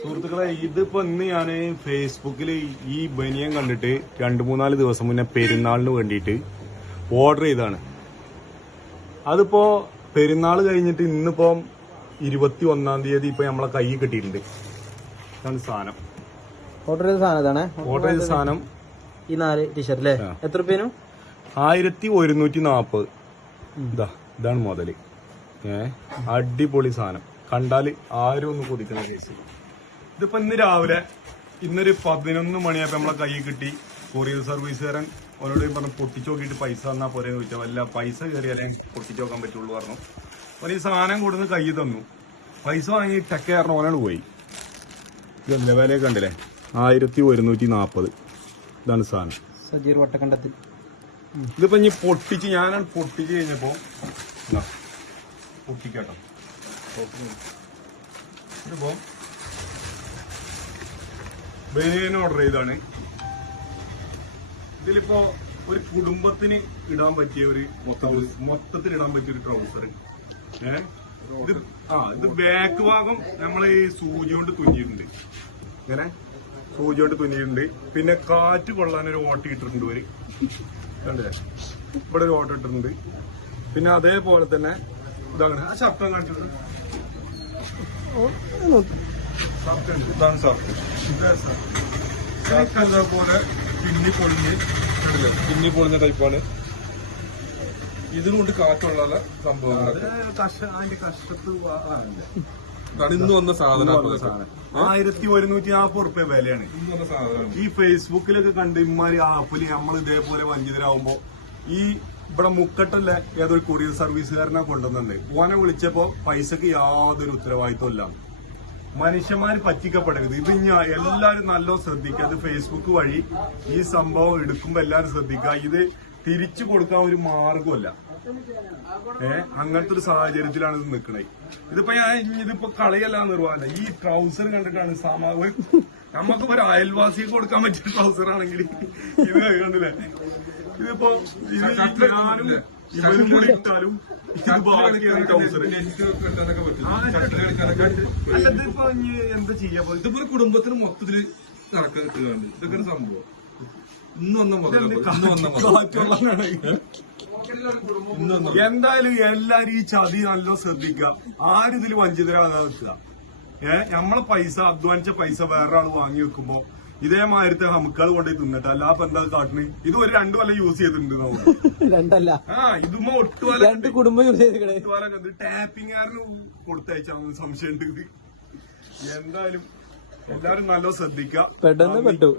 സുഹൃത്തുക്കളെ, ഇതിപ്പോ ഇന്ന് ഞാൻ ഫേസ്ബുക്കിൽ ഈ ബനിയൻ കണ്ടിട്ട് 2-3 ദിവസം മുന്നേ പെരുന്നാളിന് വേണ്ടിയിട്ട് ഓർഡർ ചെയ്താണ്. അതിപ്പോ പെരുന്നാൾ കഴിഞ്ഞിട്ട് ഇന്നിപ്പോ 21-ാം തീയതി ഇപ്പൊ നമ്മളെ കൈ കിട്ടിയിട്ടുണ്ട്. ഇതാണ് സാധനം. ഓർഡർ ചെയ്ത സാധനം ഓർഡർ ചെയ്ത സാധനം ഈ 4 ടീഷർട്ട് അല്ലേ? എത്ര രൂപേനും? 1140. ഇതാണ് മുതല്. അടിപൊളി സാധനം. കണ്ടാല് ആരും ഒന്ന് കൊതിക്കുന്ന കേസ്. ഇതിപ്പോ ഇന്ന് രാവിലെ ഇന്നൊരു 11 മണിയായപ്പോ നമ്മളെ കൈ കിട്ടി. കൊറിയർ സർവീസുകാരൻ ഓരോട് പറഞ്ഞു പൊട്ടിച്ചു നോക്കിയിട്ട് പൈസ തന്നാ പോരെ ചോദിച്ചാൽ വല്ല പൈസ കയറിയാലേ പൊട്ടിച്ചു നോക്കാൻ പറ്റുള്ളൂ പറഞ്ഞു. അപ്പോൾ ഈ സാധനം കൊടുന്ന് കൈ തന്നു. പൈസ വാങ്ങി ടെക്കാരൻ ഓനാണ് പോയി. ഇതല്ലേ വില കണ്ടില്ലേ? 1140. ഇതാണ് സാധനം. സജീർ വട്ടക്കണ്ടത്തിൽ. ഇതിപ്പോ ഇനി പൊട്ടിച്ച് ഞാനാണ് പൊട്ടിച്ച് കഴിഞ്ഞപ്പോ പൊട്ടിക്കാട്ടോ. ഇതിപ്പോ ബനിയൻ ഓർഡർ ചെയ്താണ്. ഇതിലിപ്പോ ഒരു കുടുംബത്തിന് ഇടാൻ പറ്റിയ ഒരു മൊത്തത്തിൽ ഇടാൻ പറ്റിയ ഒരു ട്രൗസർ. ഇത് ബാക്ക് ഭാഗം നമ്മള് ഈ സൂചി കൊണ്ട് തുന്നിയിട്ടുണ്ട്. ഇങ്ങനെ സൂചി കൊണ്ട് തുന്നിയിട്ടുണ്ട്. പിന്നെ കാറ്റ് കൊള്ളാനൊരു ഓട്ട ഇട്ടിട്ടുണ്ട്. ഒരു കണ്ടേ, ഇവിടെ ഒരു ഓട്ട ഇട്ടിട്ടുണ്ട്. പിന്നെ അതേപോലെ തന്നെ ഇതാണ് ആ ശബ്ദം കാണിച്ചിട്ടുണ്ട്. ഇതാണ് ഷർട്ട്. ഷർട്ട് അതേപോലെ പിന്നി പൊളിഞ്ഞ ടൈപ്പാണ്. ഇതിനുകൊണ്ട് കാറ്റുള്ള സംഭവങ്ങൾ. അതിന്റെ കഷ്ടത്ത് ഇന്ന് വന്ന സാധനം 1140 വിലയാണ്. ഈ ഫേസ്ബുക്കിലൊക്കെ കണ്ട് ഇമാരി ആപ്പില് നമ്മൾ ഇതേപോലെ വഞ്ചിതരാകുമ്പോ ഈ ഇവിടെ മുക്കട്ടല്ല ഏതൊരു കൊറിയർ സർവീസുകാരനെ കൊണ്ടുവന്നുണ്ട്. ഓനെ വിളിച്ചപ്പോ പൈസക്ക് യാതൊരു ഉത്തരവാദിത്വമില്ല. മനുഷ്യന്മാര് പറ്റിക്കപ്പെടരുത്. ഇത് ഞാൻ എല്ലാരും നല്ലോണം ശ്രദ്ധിക്കുക. ഇത് ഫേസ്ബുക്ക് വഴി ഈ സംഭവം എടുക്കുമ്പോ എല്ലാരും ശ്രദ്ധിക്കുക. ഇത് തിരിച്ചു കൊടുക്കാൻ ഒരു മാർഗമല്ല. അങ്ങനത്തെ ഒരു സാഹചര്യത്തിലാണ് ഇത് നിൽക്കണത്. ഇതിപ്പോ കളിയല്ല നിർവാഹമല്ല. ഈ ട്രൗസർ കണ്ടിട്ടാണ് നമുക്ക് ഒരു അയൽവാസിക്ക് കൊടുക്കാൻ പറ്റിയ ട്രൗസർ ആണെങ്കിൽ ഇത് കണ്ടില്ലേ? ഇതിപ്പോ ഞാനും ഇവരും കൂടി ഇട്ടാലും ട്രൗസർ അല്ല. ഇതിപ്പോ എന്താ ചെയ്യാ? ഇതിപ്പോ ഒരു കുടുംബത്തിന് മൊത്തത്തില് നടക്കാൻ കിട്ടുകയാണ്. ഇതൊക്കെ ഒരു സംഭവം. എന്തായാലും എല്ലാരും ഈ ചതി നല്ല ശ്രദ്ധിക്കുക. ആരും ഇതിൽ വഞ്ചിതരാകാതെ വെക്കുക. നമ്മളെ പൈസ അധ്വാനിച്ച പൈസ വേറൊരാൾ വാങ്ങി വെക്കുമ്പോ ഇതേമാതിരത്തെ നമുക്കത് കൊണ്ടുപോയി തിന്നിട്ട് അല്ലാപ്പൊ എന്താ കാട്ടിന്? ഇത് ഒരു 2 കൊല്ലം യൂസ് ചെയ്തിട്ടുണ്ട്. രണ്ടല്ല, ഇതുമ്പോ ഒട്ടുപോലെ 2 കുടുംബം യൂസ് ചെയ്ത് ടാപ്പിംഗുകാരന് കൊടുത്തയച്ചാൽ സംശയമുണ്ട്. എന്തായാലും എല്ലാരും നല്ല ശ്രദ്ധിക്കുക. പെട്ടെന്ന് പെട്ടു.